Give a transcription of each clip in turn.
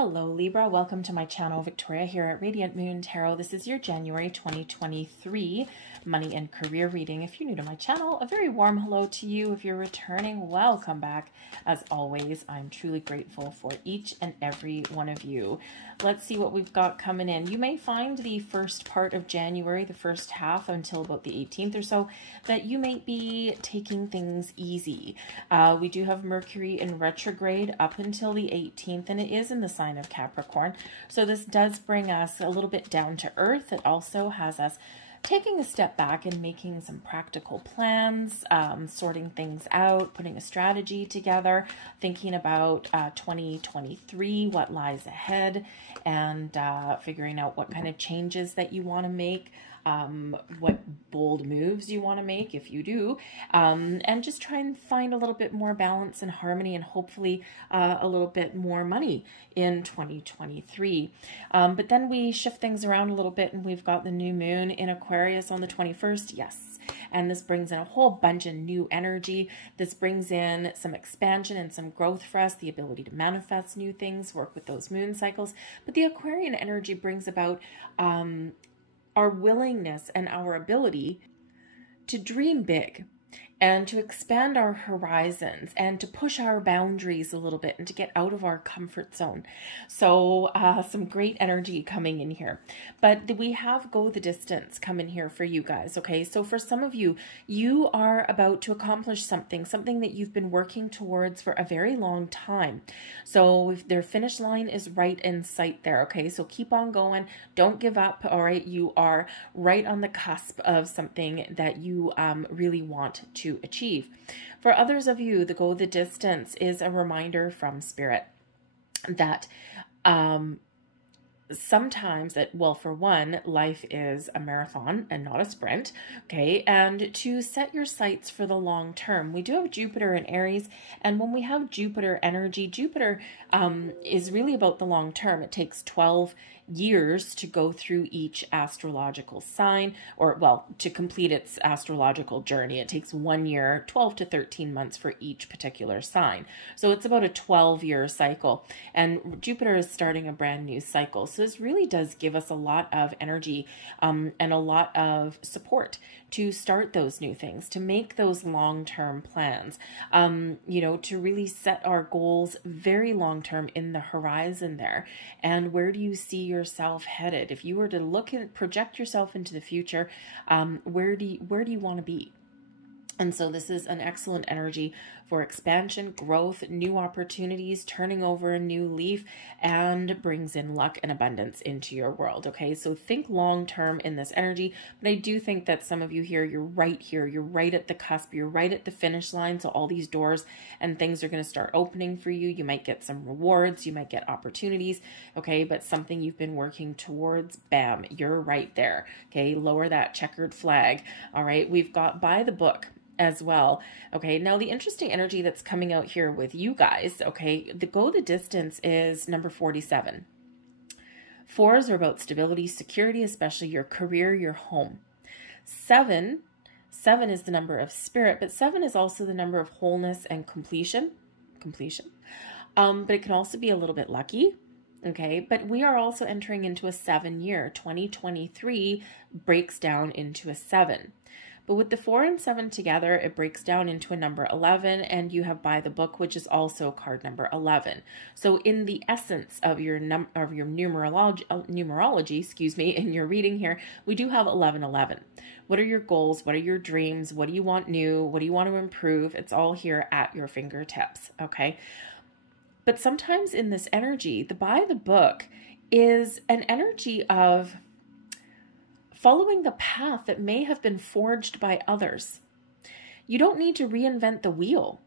Hello Libra, welcome to my channel. Victoria here at Radiant Moon Tarot. This is your January 2023 money and career reading. If you're new to my channel, a very warm hello to you. If you're returning, welcome back. As always, I'm truly grateful for each and every one of you. Let's see what we've got coming in. You may find the first part of January, the first half until about the 18th or so, that you may be taking things easy. We do have Mercury in retrograde up until the 18th, and it is in the sign of Capricorn. So this does bring us a little bit down to earth. It also has us taking a step back and making some practical plans, sorting things out, putting a strategy together, thinking about 2023, what lies ahead, and figuring out what kind of changes that you want to make, what bold moves you want to make if you do, and just try and find a little bit more balance and harmony and hopefully a little bit more money in 2023. But then we shift things around a little bit and we've got the new moon in Aquarius on the 21st. Yes. And this brings in a whole bunch of new energy. This brings in some expansion and some growth for us, the ability to manifest new things, work with those moon cycles. But the Aquarian energy brings about our willingness and our ability to dream big and to expand our horizons and to push our boundaries a little bit and to get out of our comfort zone. So some great energy coming in here. But we have go the distance coming here for you guys, okay? So for some of you, you are about to accomplish something that you've been working towards for a very long time. So if their finish line is right in sight there, okay? So keep on going. Don't give up, all right? You are right on the cusp of something that you really want to achieve. For others of you, the go the distance is a reminder from Spirit that sometimes that, well, for one, life is a marathon and not a sprint, okay? And to set your sights for the long term. We do have Jupiter in Aries, and when we have Jupiter energy, Jupiter is really about the long term. It takes 12 years to go through each astrological sign, or well, to complete its astrological journey. It takes 1 year, 12 to 13 months for each particular sign. So it's about a 12-year cycle, and Jupiter is starting a brand new cycle. So this really does give us a lot of energy and a lot of support to start those new things, to make those long-term plans, you know, to really set our goals very long-term in the horizon there. And where do you see yourself headed? If you were to look and project yourself into the future, where do you want to be? And so this is an excellent energy for expansion, growth, new opportunities, turning over a new leaf, and brings in luck and abundance into your world. Okay, so think long term in this energy. But I do think that some of you here, you're right at the cusp, you're right at the finish line. So all these doors and things are going to start opening for you. You might get some rewards, you might get opportunities. Okay, but something you've been working towards, bam, you're right there. Okay, lower that checkered flag. All right, we've got by the book as well. Okay, now the interesting energy that's coming out here with you guys, okay, the go the distance is number 47. Fours are about stability, security, especially your career, your home. Seven is the number of spirit, but 7 is also the number of wholeness and completion. But it can also be a little bit lucky. Okay, but we are also entering into a 7 year. 2023 breaks down into a 7. But with the 4 and 7 together, it breaks down into a number 11, and you have by the book, which is also card number 11. So in the essence of your numerology, excuse me, in your reading here, we do have 1111. What are your goals? What are your dreams? What do you want new? What do you want to improve? It's all here at your fingertips, okay? But sometimes in this energy, the by the book is an energy of following the path that may have been forged by others. You don't need to reinvent the wheel.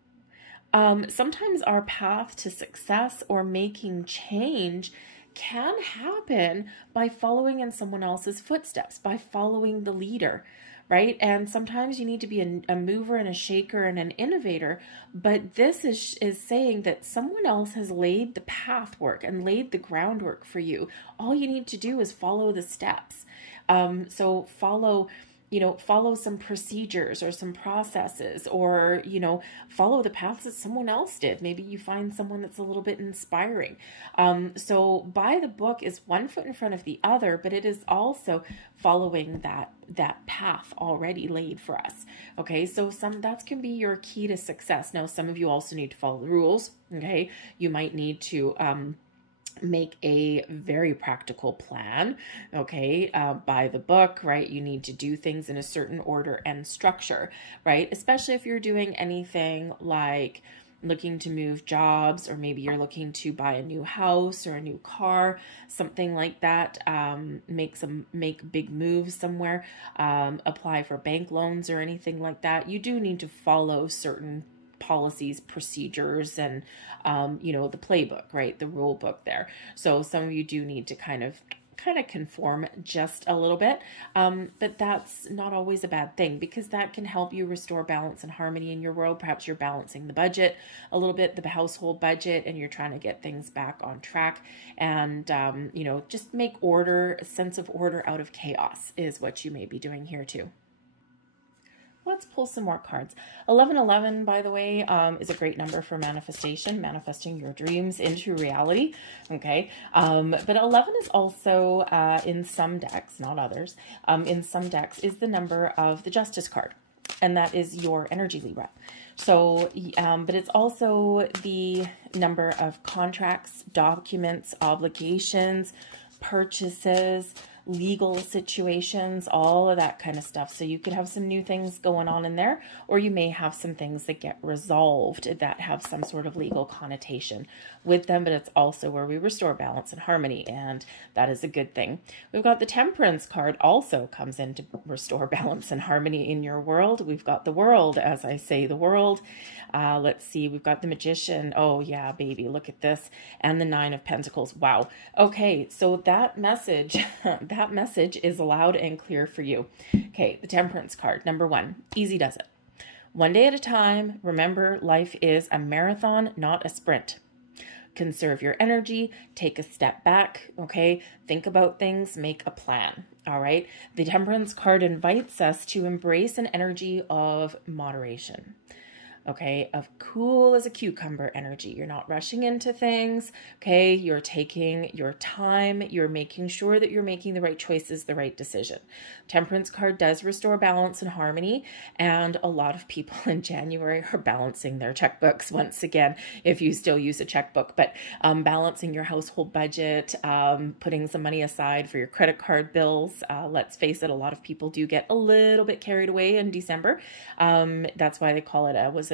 Sometimes our path to success or making change can happen by following in someone else's footsteps, by following the leader, right? And sometimes you need to be a mover and a shaker and an innovator, but this is saying that someone else has laid the pathwork and laid the groundwork for you. All you need to do is follow the steps. So follow you know, follow some procedures or some processes, or, you know, follow the paths that someone else did. Maybe you find someone that's a little bit inspiring. So by the book is one foot in front of the other, but it is also following that path already laid for us. Okay, so that can be your key to success. Now, some of you also need to follow the rules. Okay, you might need to make a very practical plan, okay, by the book, right? You need to do things in a certain order and structure, right? Especially if you're doing anything like looking to move jobs, or maybe you're looking to buy a new house or a new car, something like that, make big moves somewhere, apply for bank loans or anything like that. You do need to follow certain policies, procedures, and, you know, the playbook, right? The rule book there. So some of you do need to kind of conform just a little bit. But that's not always a bad thing, because that can help you restore balance and harmony in your world. Perhaps you're balancing the budget a little bit, the household budget, and you're trying to get things back on track, and, you know, just make order, a sense of order out of chaos is what you may be doing here too. Let's pull some more cards. 1111, by the way, is a great number for manifestation, manifesting your dreams into reality. Okay. But 11 is also, in some decks, not others, in some decks is the number of the Justice card. And that is your energy Libra. So, but it's also the number of contracts, documents, obligations, purchases, legal situations, all of that kind of stuff. So you could have some new things going on in there, or you may have some things that get resolved that have some sort of legal connotation with them, but it's also where we restore balance and harmony, and that is a good thing. We've got the Temperance card, also comes in to restore balance and harmony in your world. We've got the World, as I say, the World. Let's see, we've got the Magician. Oh yeah, baby, look at this. And the Nine of Pentacles. Wow. Okay, so that message, that message is loud and clear for you. Okay, the Temperance card, number 1, easy does it. One day at a time. Remember, life is a marathon, not a sprint. Conserve your energy, take a step back, okay? Think about things, make a plan, all right? The Temperance card invites us to embrace an energy of moderation. Okay, of cool as a cucumber energy. You're not rushing into things, okay? You're taking your time. You're making sure that you're making the right choices, the right decision. Temperance card does restore balance and harmony, and a lot of people in January are balancing their checkbooks once again, if you still use a checkbook, but balancing your household budget, putting some money aside for your credit card bills. Let's face it, a lot of people do get a little bit carried away in December. That's why they call it,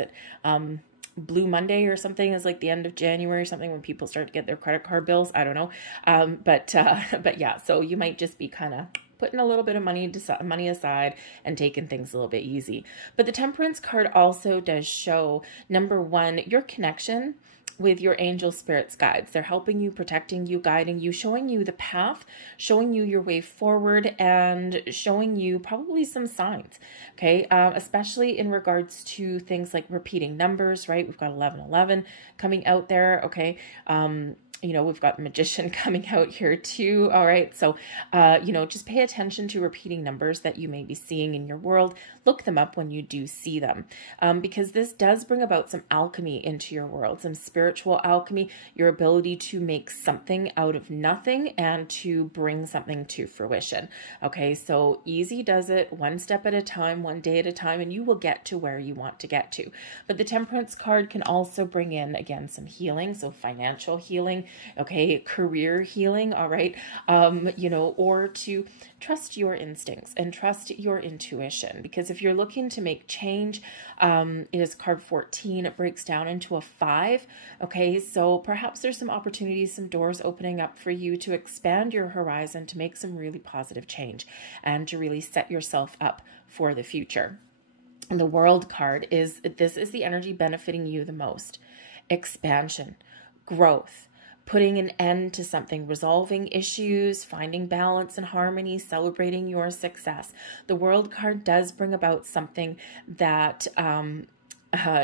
Blue Monday or something, is like the end of January or something, when people start to get their credit card bills. I don't know. But yeah, so you might just be kind of putting a little bit of money aside and taking things a little bit easy. But the Temperance card also does show, number 1, your connection with your angel spirits guides. They're helping you, protecting you, guiding you, showing you the path, showing you your way forward, and showing you probably some signs, okay? Especially in regards to things like repeating numbers, right? We've got 1111 coming out there, okay? You know, we've got the Magician coming out here too. All right. So, you know, just pay attention to repeating numbers that you may be seeing in your world. Look them up when you do see them, because this does bring about some alchemy into your world, some spiritual alchemy, your ability to make something out of nothing and to bring something to fruition. Okay. So easy does it, one step at a time, one day at a time, and you will get to where you want to get to. But the Temperance card can also bring in, again, some healing. So financial healing, okay, career healing, all right, you know, or to trust your instincts and trust your intuition, because if you're looking to make change, it is card 14, it breaks down into a 5, okay, so perhaps there's some opportunities, some doors opening up for you to expand your horizon, to make some really positive change, and to really set yourself up for the future. And the World card is, this is the energy benefiting you the most. Expansion, growth, putting an end to something, resolving issues, finding balance and harmony, celebrating your success. The World card does bring about something that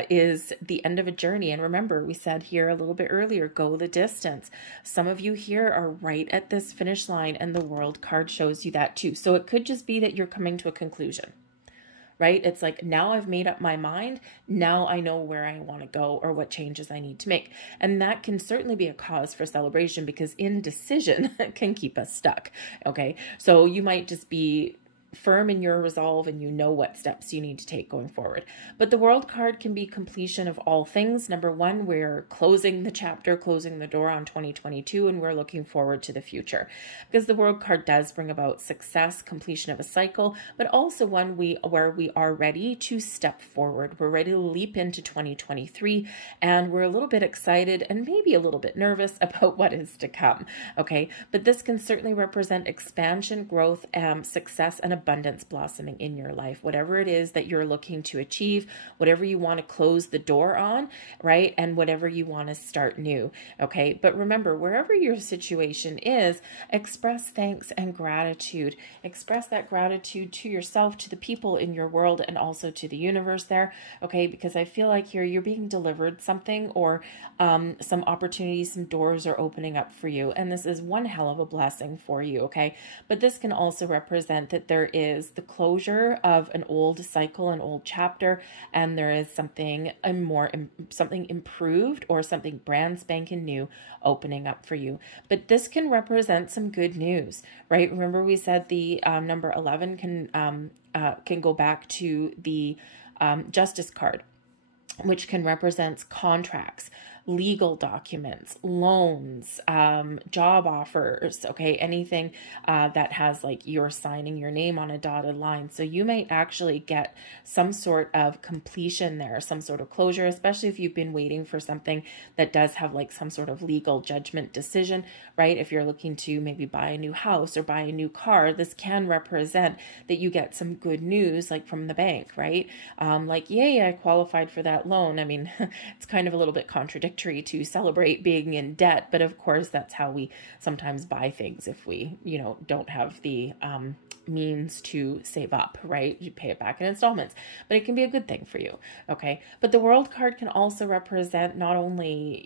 is the end of a journey. And remember, we said here a little bit earlier, go the distance. Some of you here are right at this finish line, and the World card shows you that too. So it could just be that you're coming to a conclusion, right? It's like, now I've made up my mind. Now I know where I want to go or what changes I need to make. And that can certainly be a cause for celebration, because indecision can keep us stuck. Okay. So you might just be firm in your resolve and you know what steps you need to take going forward. But the World card can be completion of all things. Number one, we're closing the chapter, closing the door on 2022, and we're looking forward to the future, because the World card does bring about success, completion of a cycle, but also one where we are ready to step forward. We're ready to leap into 2023, and we're a little bit excited and maybe a little bit nervous about what is to come. Okay. But this can certainly represent expansion, growth, success, and abundance blossoming in your life, whatever it is that you're looking to achieve, whatever you want to close the door on, right? And whatever you want to start new. Okay. But remember, wherever your situation is, express thanks and gratitude. Express that gratitude to yourself, to the people in your world, and also to the universe there. Okay. Because I feel like here you're being delivered something, or some opportunities, some doors are opening up for you. And this is one hell of a blessing for you. Okay. But this can also represent that there is the closure of an old cycle, an old chapter, and there is something something improved or something brand spanking new opening up for you. But this can represent some good news, right? Remember, we said the number 11 can go back to the Justice card, which can represent contracts, legal documents, loans, job offers, okay, anything that has like you're signing your name on a dotted line. So you might actually get some sort of completion there, some sort of closure, especially if you've been waiting for something that does have like some sort of legal judgment decision, right? If you're looking to maybe buy a new house or buy a new car, this can represent that you get some good news, like from the bank, right? Like, yay, I qualified for that loan. I mean, it's kind of a little bit contradictory to celebrate being in debt, but of course that's how we sometimes buy things if we, don't have the means to save up, right? You pay it back in installments, but it can be a good thing for you. Okay. But the World card can also represent not only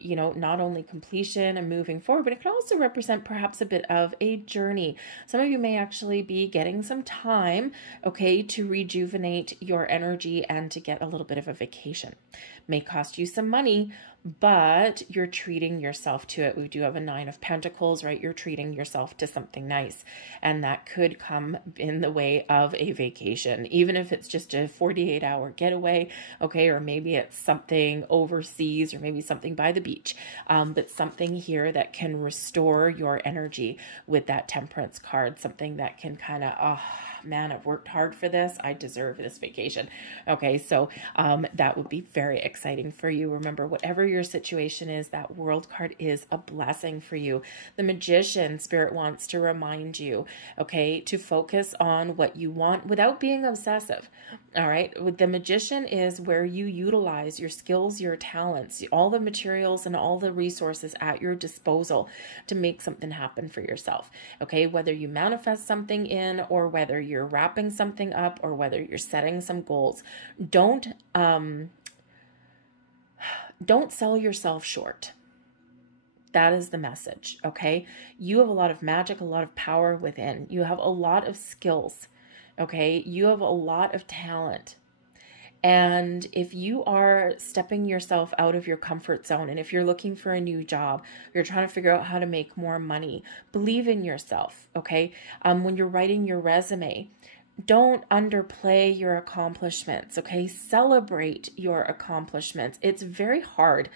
completion and moving forward, but it can also represent perhaps a bit of a journey. Some of you may actually be getting some time, okay, to rejuvenate your energy and to get a little bit of a vacation. May cost you some money, but you're treating yourself to it. We do have a 9 of Pentacles, right? You're treating yourself to something nice, and that could come in the way of a vacation, even if it's just a 48-hour getaway, okay? Or maybe it's something overseas, or maybe something by the beach, but something here that can restore your energy with that Temperance card, something that can kind of, oh man, I've worked hard for this. I deserve this vacation. Okay. So, that would be very exciting for you. Remember, whatever your situation is, that World card is a blessing for you. The Magician, Spirit wants to remind you, okay, to focus on what you want without being obsessive. All right. The Magician is where you utilize your skills, your talents, all the materials and all the resources at your disposal to make something happen for yourself. Okay. Whether you manifest something in, or whether you're wrapping something up, or whether you're setting some goals, don't sell yourself short. That is the message. Okay. You have a lot of magic, a lot of power within. You have a lot of skills. Okay. You have a lot of talent. And if you are stepping yourself out of your comfort zone, and if you're looking for a new job, you're trying to figure out how to make more money, believe in yourself. Okay. When you're writing your resume, don't underplay your accomplishments. Okay. Celebrate your accomplishments. It's very hard.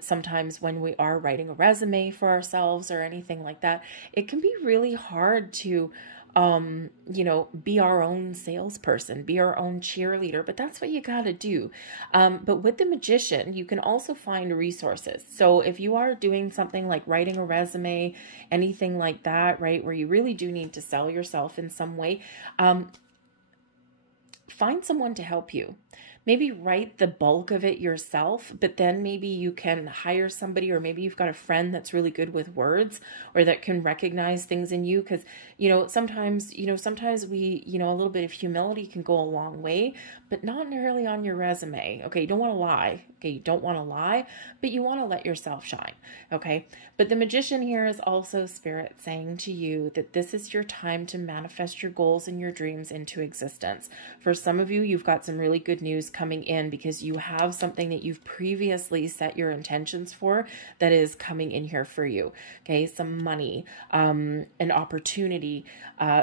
Sometimes when we are writing a resume for ourselves or anything like that, it can be really hard to, be our own salesperson, be our own cheerleader, but that's what you got to do. But with the Magician, you can also find resources. So if you are doing something like writing a resume, anything like that, right, where you really do need to sell yourself in some way, find someone to help you. maybe write the bulk of it yourself, but then maybe you can hire somebody, or maybe you've got a friend that's really good with words or that can recognize things in you. Because, sometimes we, a little bit of humility can go a long way, but not nearly on your resume. Okay. You don't want to lie. Okay. You don't want to lie, but you want to let yourself shine. Okay. But the Magician here is also Spirit saying to you that this is your time to manifest your goals and your dreams into existence. For some of you, you've got some really good news coming in because you have something that you've previously set your intentions for that is coming in here for you. Okay. Some money, an opportunity,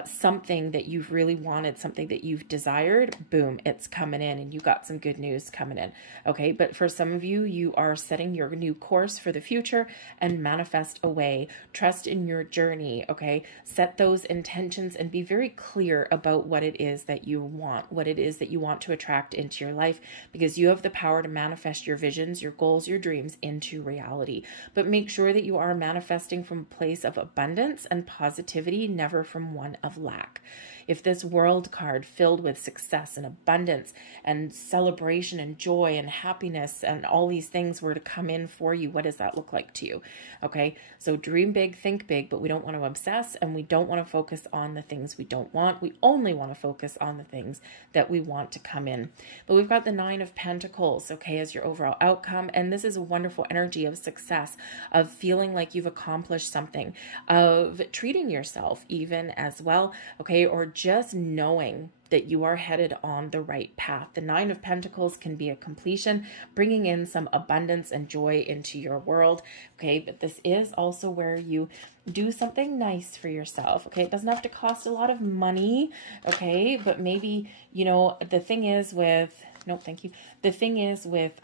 something that you've really wanted, something that you've desired, boom, it's coming in, and you got some good news coming in. Okay. But for some of you, you are setting your new course for the future and manifest away. Trust in your journey. Okay. Set those intentions and be very clear about what it is that you want, what it is that you want to attract into your life, because you have the power to manifest your visions, your goals, your dreams into reality. But make sure that you are manifesting from a place of abundance and positivity, never from one of lack. If this World card filled with success and abundance and celebration and joy and happiness and all these things were to come in for you, what does that look like to you? Okay, so dream big, think big, but we don't want to obsess, and we don't want to focus on the things we don't want. We only want to focus on the things that we want to come in. But we've got the Nine of Pentacles, okay, as your overall outcome. And this is a wonderful energy of success, of feeling like you've accomplished something, of treating yourself even as well, okay, or just knowing that you are headed on the right path. The Nine of Pentacles can be a completion, bringing in some abundance and joy into your world. Okay, but this is also where you do something nice for yourself. Okay, it doesn't have to cost a lot of money. Okay, but maybe, the thing is with, no, thank you. The thing is with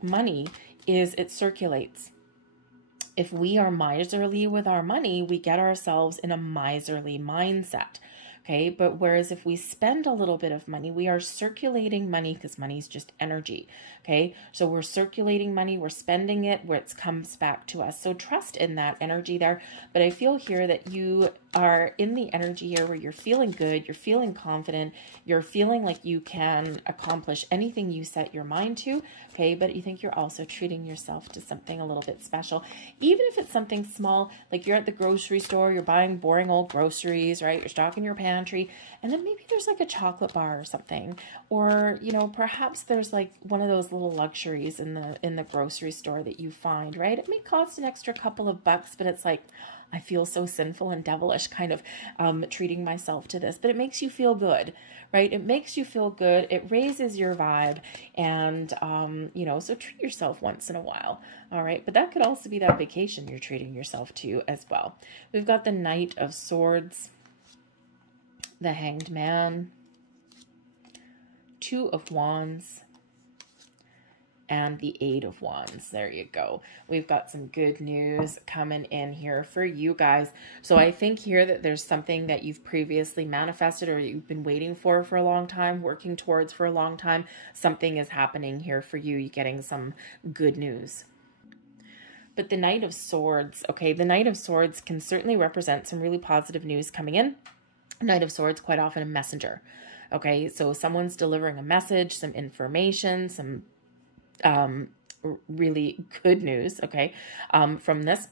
money is it circulates. If we are miserly with our money, we get ourselves in a miserly mindset. Okay, but whereas if we spend a little bit of money, we are circulating money, because money is just energy. Okay, so we're circulating money, we're spending it where it comes back to us. So trust in that energy there. But I feel here that you are in the energy here where you're feeling good, you're feeling confident, you're feeling like you can accomplish anything you set your mind to. Okay, but you think you're also treating yourself to something a little bit special, even if it's something small, like you're at the grocery store, you're buying boring old groceries, right? You're stocking your pantry, and then maybe there's like a chocolate bar or something, or perhaps there's like one of those little luxuries in the grocery store that you find, right? It may cost an extra couple of bucks, but it's like, I feel so sinful and devilish kind of treating myself to this, but it makes you feel good, right? It makes you feel good. It raises your vibe, and, so treat yourself once in a while. All right. But that could also be that vacation you're treating yourself to as well. We've got the Knight of Swords, the Hanged Man, Two of Wands, and the Eight of Wands. There you go. We've got some good news coming in here for you guys. So I think here that there's something that you've previously manifested or you've been waiting for a long time, working towards for a long time. Something is happening here for you. You're getting some good news. But the Knight of Swords, okay, the Knight of Swords can certainly represent some really positive news coming in. Knight of Swords, quite often a messenger. Okay, so someone's delivering a message, some information, some really good news, okay, from this.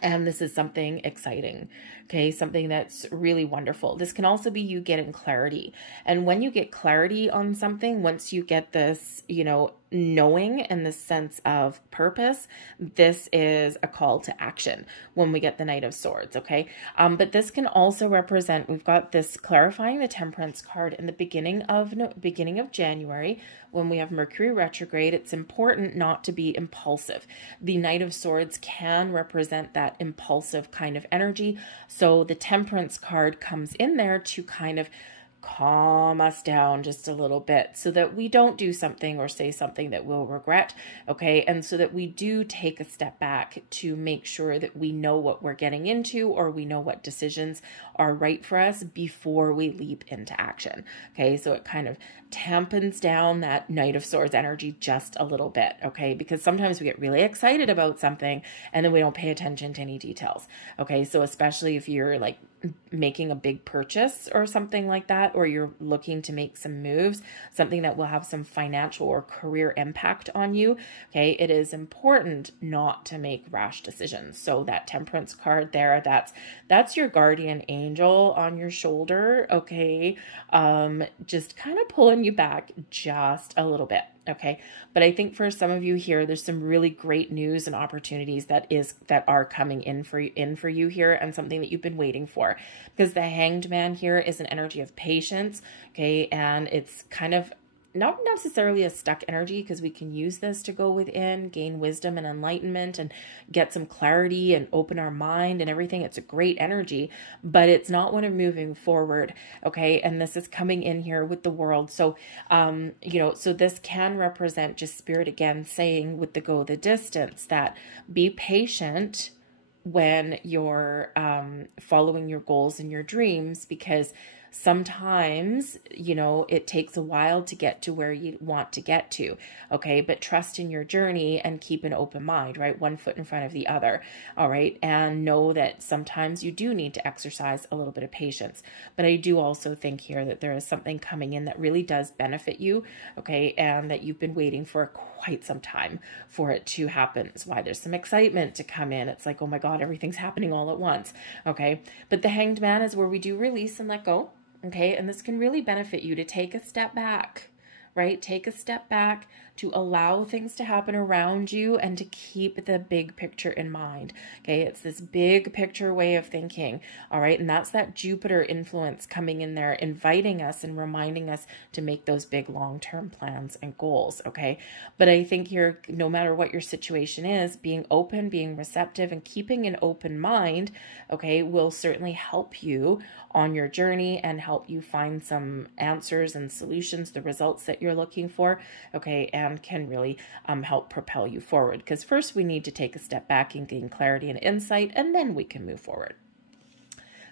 And this is something exciting, okay, something that's really wonderful. This can also be you getting clarity. And when you get clarity on something, once you get this, knowing and the sense of purpose, this is a call to action when we get the Knight of Swords, okay? But this can also represent, we've got this clarifying the Temperance card in the beginning of January. When we have Mercury retrograde, it's important not to be impulsive. The Knight of Swords can represent that impulsive kind of energy. So the Temperance card comes in there to kind of calm us down just a little bit so that we don't do something or say something that we'll regret, okay? And so that we do take a step back to make sure that we know what we're getting into, or we know what decisions are right for us before we leap into action, okay? So it kind of tampons down that Knight of Swords energy just a little bit, okay? Because sometimes we get really excited about something and then we don't pay attention to any details, okay? So especially if you're like making a big purchase or something like that, or you're looking to make some moves, something that will have some financial or career impact on you, okay, it is important not to make rash decisions. So that Temperance card there, that's your guardian angel on your shoulder, okay, just kind of pulling you back just a little bit. Okay. But I think for some of you here, there's some really great news and opportunities that are coming in for you here, and something that you've been waiting for, because the Hanged Man here is an energy of patience. Okay. And it's kind of not necessarily a stuck energy, because we can use this to go within, gain wisdom and enlightenment, and get some clarity and open our mind and everything. It's a great energy, but it's not one of moving forward. Okay. And this is coming in here with the World. So, so this can represent just Spirit again saying with the go the distance, that be patient when you're following your goals and your dreams, because sometimes, it takes a while to get to where you want to get to. Okay. But trust in your journey and keep an open mind, right? One foot in front of the other. All right. And know that sometimes you do need to exercise a little bit of patience. But I do also think here that there is something coming in that really does benefit you. Okay. And that you've been waiting for quite some time for it to happen. That's why there's some excitement to come in. It's like, oh my God, everything's happening all at once. Okay. But the Hanged Man is where we do release and let go. Okay. And this can really benefit you to take a step back, right? Take a step back to allow things to happen around you and to keep the big picture in mind. Okay. It's this big picture way of thinking. All right. And that's that Jupiter influence coming in there, inviting us and reminding us to make those big long-term plans and goals. Okay. But I think here, no matter what your situation is, being open, being receptive, and keeping an open mind, okay, will certainly help you on your journey and help you find some answers and solutions, the results that you're looking for. Okay. And can really help propel you forward, because first we need to take a step back and gain clarity and insight, and then we can move forward.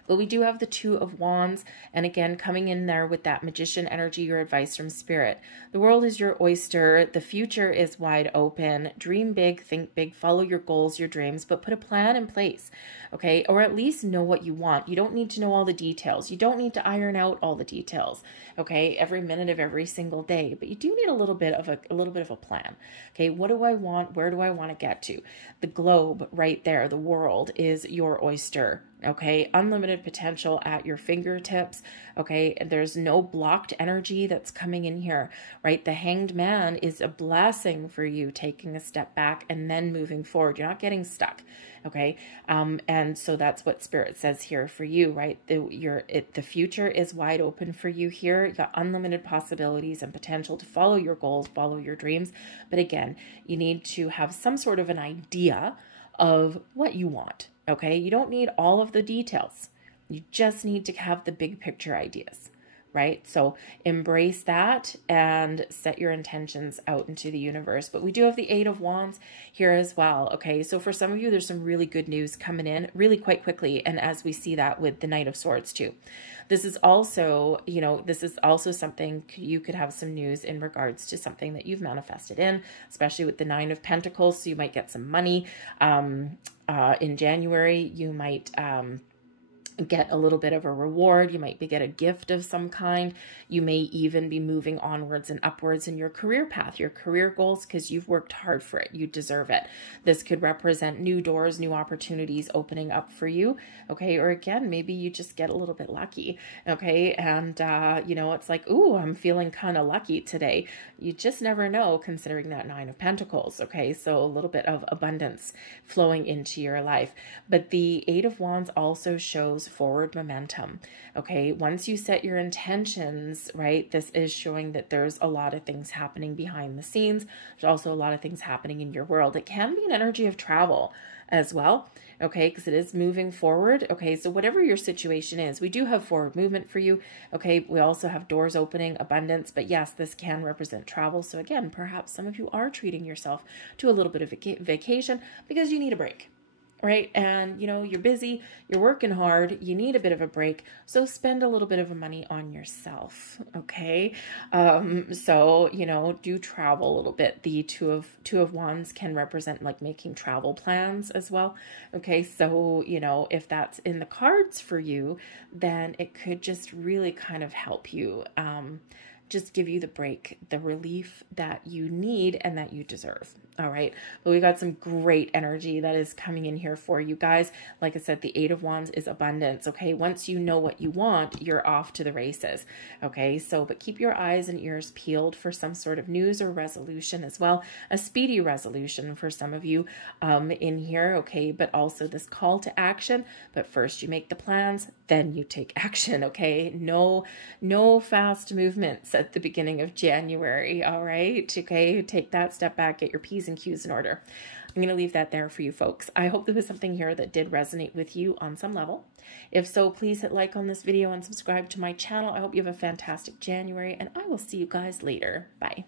But we do have the Two of Wands, and again, coming in there with that Magician energy, your advice from Spirit. The world is your oyster. The future is wide open. Dream big, think big, follow your goals, your dreams, but put a plan in place, okay? Or at least know what you want. You don't need to know all the details. You don't need to iron out all the details, okay? Every minute of every single day, but you do need a little bit of a plan, okay? What do I want? Where do I want to get to? The globe right there, the world, is your oyster. Okay, unlimited potential at your fingertips. Okay, and there's no blocked energy that's coming in here, right? The Hanged Man is a blessing for you, taking a step back and then moving forward. You're not getting stuck. Okay, and so that's what Spirit says here for you, right? The future is wide open for you here. You got unlimited possibilities and potential to follow your goals, follow your dreams. But again, you need to have some sort of an idea of what you want. Okay, you don't need all of the details. You just need to have the big picture ideas, right? So embrace that and set your intentions out into the universe. But we do have the Eight of Wands here as well. Okay, so for some of you, there's some really good news coming in really quite quickly. And as we see that with the Knight of Swords too. This is also, this is also something you could have some news in regards to something that you've manifested in, especially with the Nine of Pentacles. So you might get some money. In January, you might get a little bit of a reward. You might get a gift of some kind. You may even be moving onwards and upwards in your career path, your career goals, because you've worked hard for it. You deserve it. This could represent new doors, new opportunities opening up for you. Okay. Or again, maybe you just get a little bit lucky. Okay. And, it's like, ooh, I'm feeling kind of lucky today. You just never know, considering that Nine of Pentacles. Okay. So a little bit of abundance flowing into your life. But the Eight of Wands also shows forward momentum. Okay. Once you set your intentions, right, this is showing that there's a lot of things happening behind the scenes. There's also a lot of things happening in your world. It can be an energy of travel as well. Okay. Because it is moving forward. Okay. So whatever your situation is, we do have forward movement for you. Okay. We also have doors opening, abundance, but yes, this can represent travel. So again, perhaps some of you are treating yourself to a little bit of a vacation because you need a break. right? And, you know, you're busy, you're working hard, you need a bit of a break. So spend a little bit of money on yourself. Okay. So, you know, do travel a little bit. The two of wands can represent like making travel plans as well. Okay. So, you know, if that's in the cards for you, then it could just really kind of help you, just give you the break, the relief that you need and that you deserve. All right. But we got some great energy that is coming in here for you guys. Like I said, the 8 of Wands is abundance. Okay. Once you know what you want, you're off to the races. Okay. So, but keep your eyes and ears peeled for some sort of news or resolution as well. A speedy resolution for some of you in here. Okay. But also this call to action. But first you make the plans, then you take action. Okay. No fast movements at the beginning of January. All right. Okay. Take that step back, get your P's and Q's in order. I'm going to leave that there for you folks. I hope there was something here that did resonate with you on some level. If so, please hit like on this video and subscribe to my channel. I hope you have a fantastic January, and I will see you guys later. Bye.